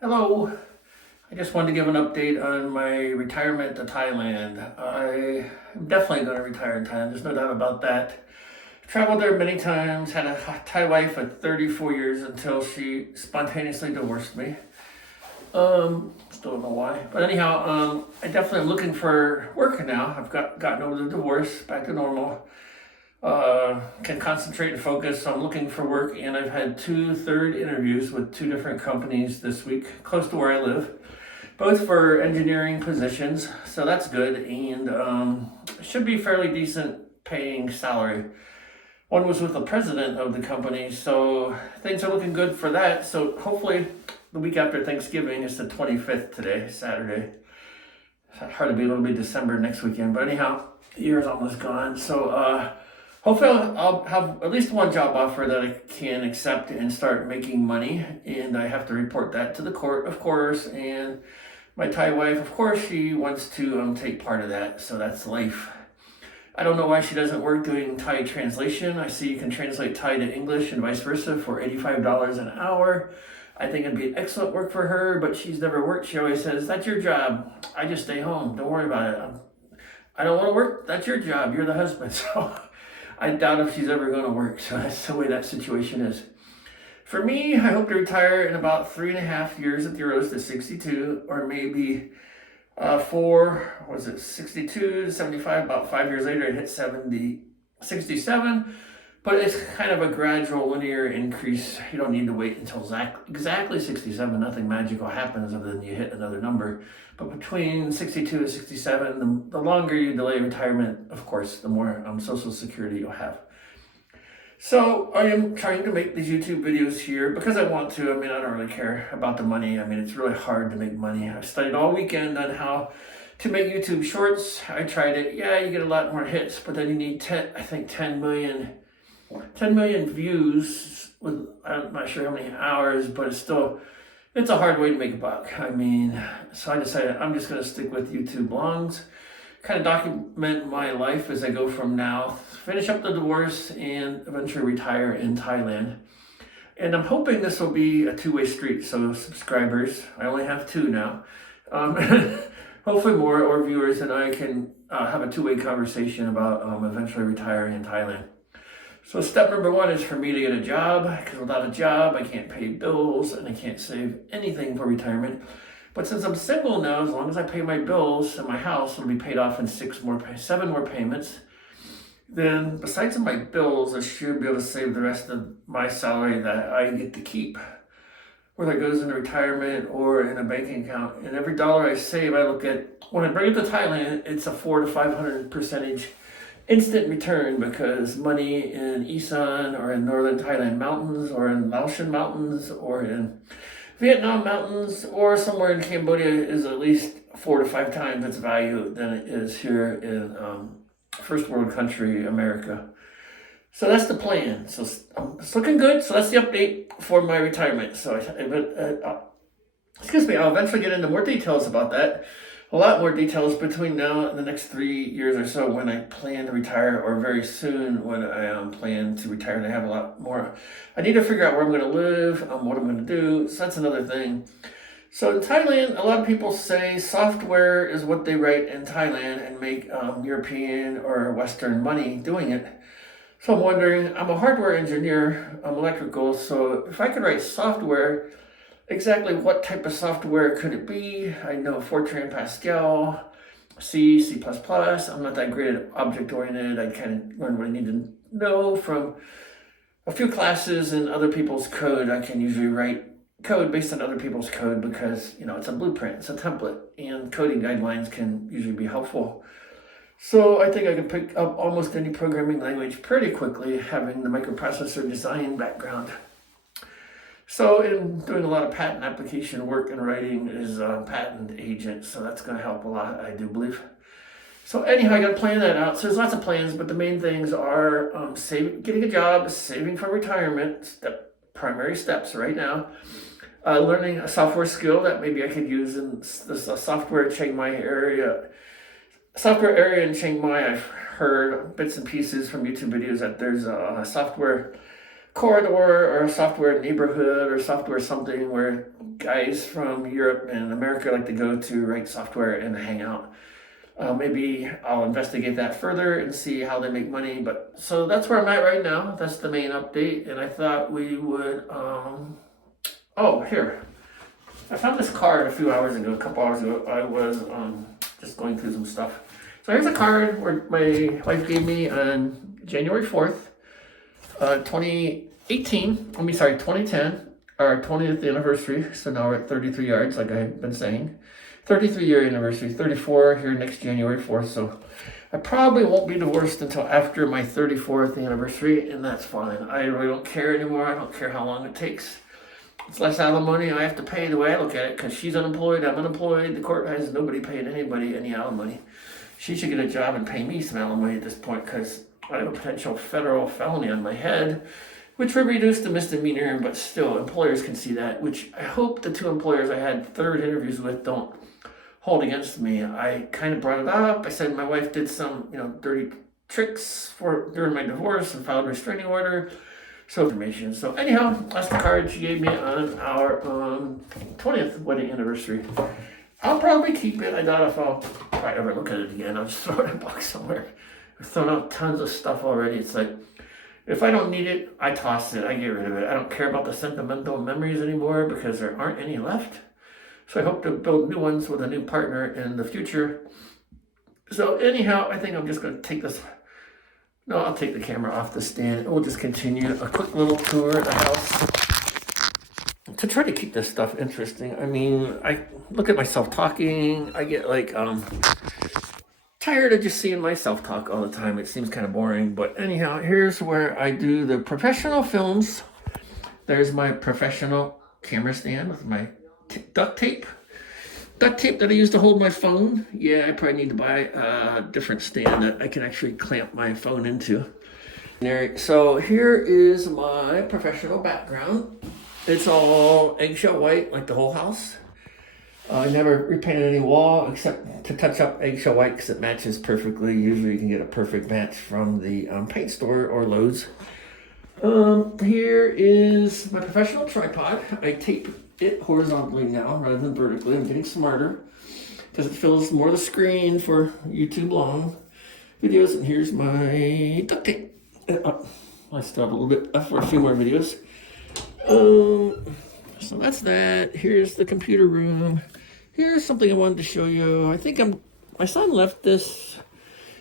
Hello. I just wanted to give an update on my retirement to Thailand. I am definitely going to retire in Thailand. There's no doubt about that. Traveled there many times, had a Thai wife for 34 years until she spontaneously divorced me. Still don't know why. But anyhow, I definitely am looking for work now. I've gotten over the divorce, back to normal. Can concentrate and focus. So I'm looking for work, and I've had two third interviews with two different companies this week, close to where I live, both for engineering positions. So that's good, and should be fairly decent paying salary. One was with the president of the company, so things are looking good for that. So hopefully, the week after Thanksgiving is the 25th today, Saturday. It's hard to be a little bit December next weekend, but anyhow, the year's almost gone. So hopefully I'll have at least one job offer that I can accept and start making money. And I have to report that to the court, of course. And my Thai wife, of course, she wants to take part of that. So that's life. I don't know why she doesn't work doing Thai translation. I see you can translate Thai to English and vice versa for $85 an hour. I think it'd be excellent work for her, but she's never worked. She always says, "That's your job. I just stay home. Don't worry about it. I don't want to work. That's your job. You're the husband." So I doubt if she's ever going to work. So that's the way that situation is. For me, I hope to retire in about 3.5 years at the earliest to 62, or maybe 62 to 75, about 5 years later, I hit 67. But it's kind of a gradual linear increase. You don't need to wait until exactly 67. Nothing magical happens other than you hit another number. But between 62 and 67, the longer you delay retirement, of course, the more Social Security you'll have. So I am trying to make these YouTube videos here because I want to. I mean, I don't really care about the money. I mean, it's really hard to make money. I've studied all weekend on how to make YouTube shorts. I tried it. Yeah, you get a lot more hits, but then you need 10 million views with, I'm not sure how many hours, but it's a hard way to make a buck. I mean, so I decided I'm just going to stick with YouTube longs, kind of document my life as I go from now, finish up the divorce, and eventually retire in Thailand. And I'm hoping this will be a two-way street. So subscribers, I only have two now. Hopefully more, or viewers, and I can have a two-way conversation about eventually retiring in Thailand. So step number one is for me to get a job, because without a job, I can't pay bills and I can't save anything for retirement. But since I'm single now, as long as I pay my bills and my house will be paid off in 7 more payments, then besides my bills, I should be able to save the rest of my salary that I get to keep, whether it goes into retirement or in a banking account. And every dollar I save, I look at, when I bring it to Thailand, it's a 400 to 500% instant return, because money in Isaan or in northern Thailand mountains or in Laotian mountains or in Vietnam mountains or somewhere in Cambodia is at least 4 to 5 times its value than it is here in first world country, America. So that's the plan. So it's looking good. So that's the update for my retirement. So I'll eventually get into more details about that. A lot more details between now and the next 3 years or so when I plan to retire, or very soon when I plan to retire. And I have a lot more. I need to figure out where I'm going to live, what I'm going to do. So that's another thing. So in Thailand, a lot of people say software is what they write in Thailand and make European or Western money doing it. So I'm wondering, I'm a hardware engineer, I'm electrical, so if I could write software, exactly what type of software could it be? I know Fortran, Pascal, C, C++. I'm not that great at object-oriented. I kind of learn what I need to know from a few classes and other people's code. I can usually write code based on other people's code because, it's a blueprint, it's a template, and coding guidelines can usually be helpful. So I think I can pick up almost any programming language pretty quickly, having the microprocessor design background. So in doing a lot of patent application work and writing is a patent agent, so that's going to help a lot, I do believe. So anyhow, I got to plan that out. So there's lots of plans, but the main things are getting a job, saving for retirement, primary steps right now. Learning a software skill that maybe I could use in this software area in Chiang Mai. I've heard bits and pieces from YouTube videos that there's a software corridor or a software neighborhood or software something where guys from Europe and America like to go to write software and hang out. Maybe I'll investigate that further and see how they make money. But so that's where I'm at right now. That's the main update. And I thought we would, oh, here. I found this card a couple hours ago. I was just going through some stuff. So here's a card where my wife gave me on January 4th, 2010, our 20th anniversary. So now we're at 33 yards, like I've been saying. 33-year anniversary, 34 here next January 4th. So I probably won't be divorced until after my 34th anniversary, and that's fine. I really don't care anymore. I don't care how long it takes. It's less alimony I have to pay the way I look at it, because she's unemployed, I'm unemployed. The court has nobody paying anybody any alimony. She should get a job and pay me some alimony at this point, because I have a potential federal felony on my head, which would reduce the misdemeanor, but still, employers can see that, which I hope the two employers I had third interviews with don't hold against me. I kind of brought it up. I said my wife did some, dirty tricks during my divorce and filed a restraining order. So information. So anyhow, that's the card she gave me on our 20th wedding anniversary. I'll probably keep it. I doubt if I'll probably ever look at it again. I'll just throw it in a box somewhere. I've thrown out tons of stuff already. It's like, if I don't need it, I toss it. I get rid of it. I don't care about the sentimental memories anymore because there aren't any left. So I hope to build new ones with a new partner in the future. So anyhow, I think I'm just going to take this. No, I'll take the camera off the stand. We'll just continue a quick little tour of the house to try to keep this stuff interesting. I mean, I look at myself talking. I get like tired of just seeing myself talk all the time. It seems kind of boring. But anyhow, here's where I do the professional films. There's my professional camera stand with my duct tape that I use to hold my phone. Yeah, I probably need to buy a different stand that I can actually clamp my phone into. So here is my professional background. It's all eggshell white, like the whole house. I never repainted any wall except to touch up eggshell white because it matches perfectly. Usually you can get a perfect match from the paint store or Lowe's. Here is my professional tripod. I tape it horizontally now rather than vertically. I'm getting smarter because it fills more of the screen for YouTube long videos. And here's my duct tape. I still have a little bit left for a few more videos. So that's that. Here's the computer room. Here's something I wanted to show you. My son left this,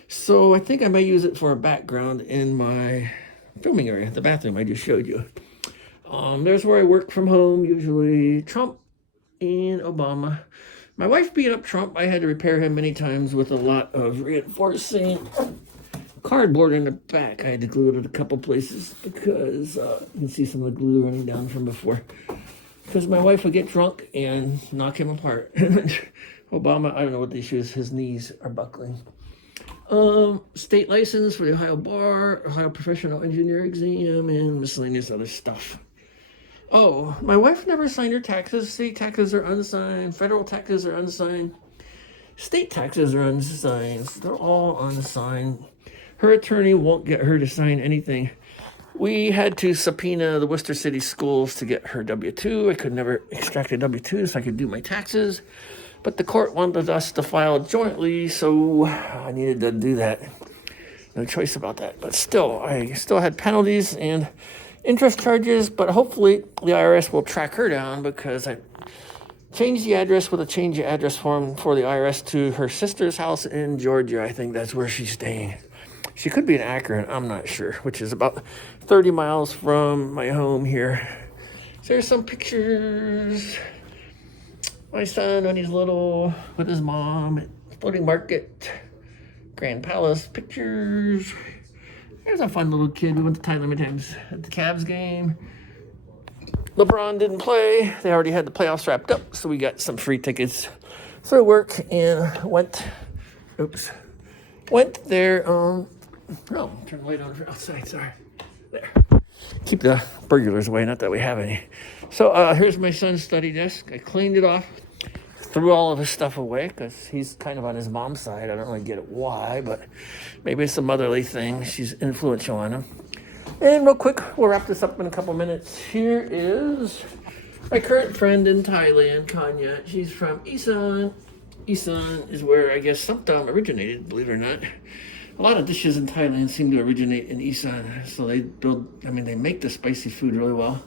so I think I may use it for a background in my filming area, the bathroom I just showed you. There's where I work from home, usually. Trump and Obama. My wife beat up Trump. I had to repair him many times with a lot of reinforcing cardboard in the back. I had to glue it at a couple places because you can see some of the glue running down from before. Because my wife would get drunk and knock him apart. Obama, I don't know what the issue is. His knees are buckling. State license for the Ohio Bar, Ohio Professional Engineer Exam, and miscellaneous other stuff. Oh, my wife never signed her taxes. State taxes are unsigned. Federal taxes are unsigned. State taxes are unsigned. They're all unsigned. Her attorney won't get her to sign anything. We had to subpoena the Worcester City Schools to get her W-2. I could never extract a W-2 so I could do my taxes. But the court wanted us to file jointly, so I needed to do that. No choice about that. But still, I still had penalties and interest charges, but hopefully the IRS will track her down because I changed the address with a change of address form for the IRS to her sister's house in Georgia. I think that's where she's staying. She could be in Akron, I'm not sure, which is about 30 miles from my home here. So there's some pictures. My son when he's little with his mom at Floating Market, Grand Palace pictures. There's a fun little kid. We went to Thailand many times at the Cavs game. LeBron didn't play. They already had the playoffs wrapped up, so we got some free tickets for work and went there. Turn the light on for outside. Sorry. There. Keep the burglars away. Not that we have any. So here's my son's study desk. I cleaned it off. Threw all of his stuff away because he's kind of on his mom's side. I don't really get it why, but maybe it's a motherly thing. She's influential on him. And real quick, we'll wrap this up in a couple minutes. Here is my current friend in Thailand, Kanya. She's from Isaan. Isaan is where I guess Samtam originated, believe it or not. A lot of dishes in Thailand seem to originate in Isaan. So they make the spicy food really well.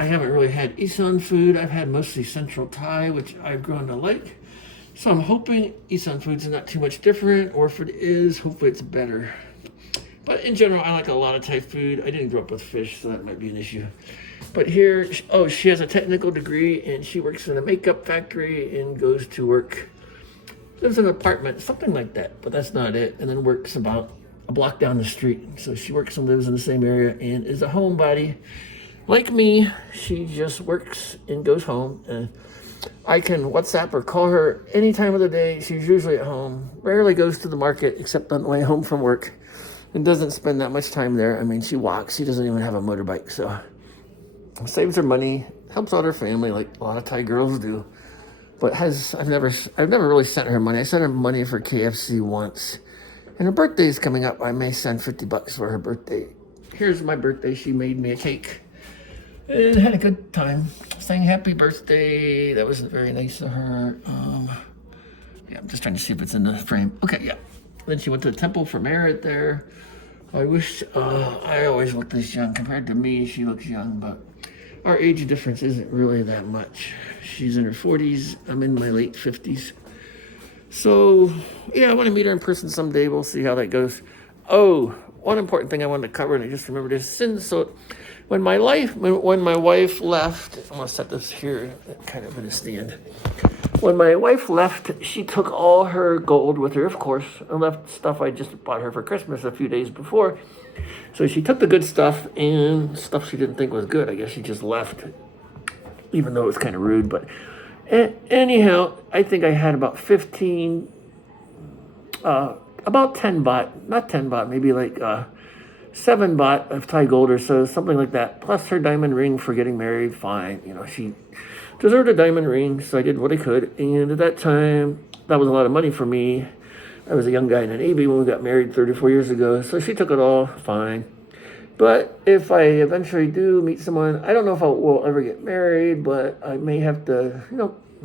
I haven't really had Isaan food. I've had mostly Central Thai, which I've grown to like. So I'm hoping Isaan food's not too much different, or if it is, hopefully it's better. But in general, I like a lot of Thai food. I didn't grow up with fish, so that might be an issue. But here, she has a technical degree, and she works in a makeup factory and goes to work, lives in an apartment, something like that. But that's not it. And then works about a block down the street. So she works and lives in the same area and is a homebody. Like me, she just works and goes home. And I can WhatsApp or call her any time of the day. She's usually at home. Rarely goes to the market except on the way home from work. And doesn't spend that much time there. I mean, she walks. She doesn't even have a motorbike, so saves her money, helps out her family like a lot of Thai girls do. But I've never really sent her money. I sent her money for KFC once, and her birthday's coming up. I may send $50 for her birthday. Here's my birthday. She made me a cake and had a good time. Saying happy birthday. That wasn't very nice of her. Yeah, I'm just trying to see if it's in the frame. Okay, yeah. Then she went to the temple for merit there. I always look this young. Compared to me, she looks young, but our age difference isn't really that much. She's in her 40s. I'm in my late 50s. So, yeah, I want to meet her in person someday. We'll see how that goes. Oh, one important thing I wanted to cover, and I just remembered is so when my wife left, I'm going to set this here kind of in a stand. When my wife left, she took all her gold with her, of course, and left stuff I just bought her for Christmas a few days before. So she took the good stuff and stuff she didn't think was good. I guess she just left, even though it was kind of rude. But anyhow, I think I had about 10 baht, not 10 baht, maybe like 7 baht of Thai gold or so, something like that. Plus her diamond ring for getting married, fine. She deserved a diamond ring, so I did what I could. And at that time, that was a lot of money for me. I was a young guy in the Navy when we got married 34 years ago, so she took it all, fine. But if I eventually do meet someone, I don't know if I will ever get married, but I may have to,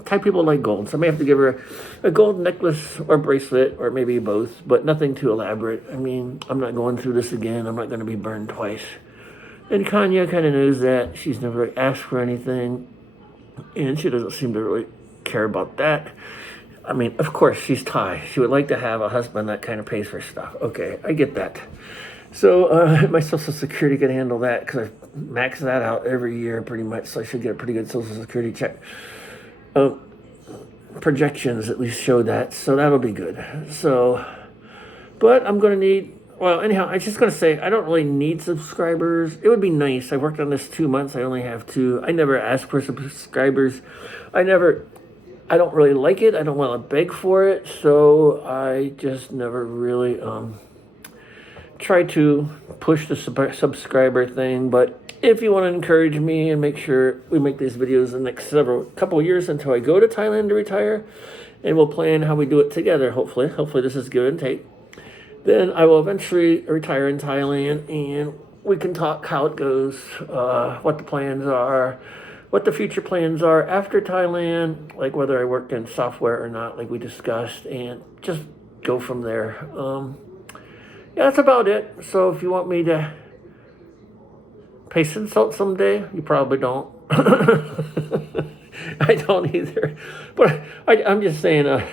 Thai people like gold, so I may have to give her a gold necklace or bracelet, or maybe both, but nothing too elaborate. I mean, I'm not going through this again. I'm not going to be burned twice. And Kanya kind of knows that. She's never asked for anything. And she doesn't seem to really care about that. I mean, of course, she's Thai. She would like to have a husband that kind of pays for stuff. Okay, I get that. So my Social Security can handle that because I max that out every year pretty much. So I should get a pretty good Social Security check. Projections at least show that. So that'll be good. So, but I'm going to need... Well, anyhow, I was just going to say, I don't really need subscribers. It would be nice. I worked on this 2 months. I only have 2. I never ask for subscribers. I don't really like it. I don't want to beg for it. So I just never really try to push the subscriber thing. But if you want to encourage me and make sure we make these videos the next couple of years until I go to Thailand to retire, and we'll plan how we do it together, hopefully. Hopefully this is give and take. Then I will eventually retire in Thailand, and we can talk how it goes, what the plans are, what the future plans are after Thailand, like whether I work in software or not, like we discussed, and just go from there. Yeah, that's about it. So if you want me to pay some salt someday, you probably don't. I don't either. But I'm just saying...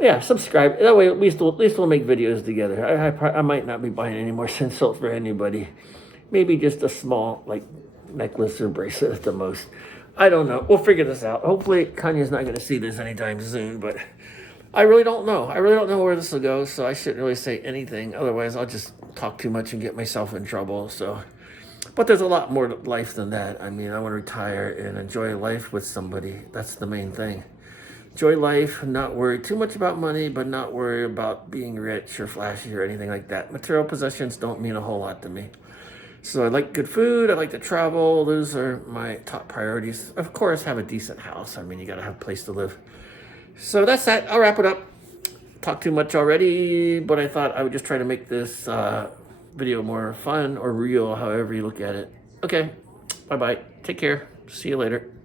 yeah, subscribe. That way, at least we'll make videos together. I might not be buying any more sin salt for anybody. Maybe just a small, necklace or bracelet at the most. I don't know. We'll figure this out. Hopefully, Kanye's not going to see this anytime soon, but I really don't know. I really don't know where this will go, so I shouldn't really say anything. Otherwise, I'll just talk too much and get myself in trouble. So, but there's a lot more to life than that. I mean, I want to retire and enjoy life with somebody. That's the main thing. Enjoy life, not worry too much about money, but not worry about being rich or flashy or anything like that. Material possessions don't mean a whole lot to me. So I like good food, I like to travel. Those are my top priorities. Of course, have a decent house. I mean, you gotta have a place to live. So that's that. I'll wrap it up. Talked too much already, but I thought I would just try to make this video more fun or real, however you look at it. Okay, bye-bye. Take care. See you later.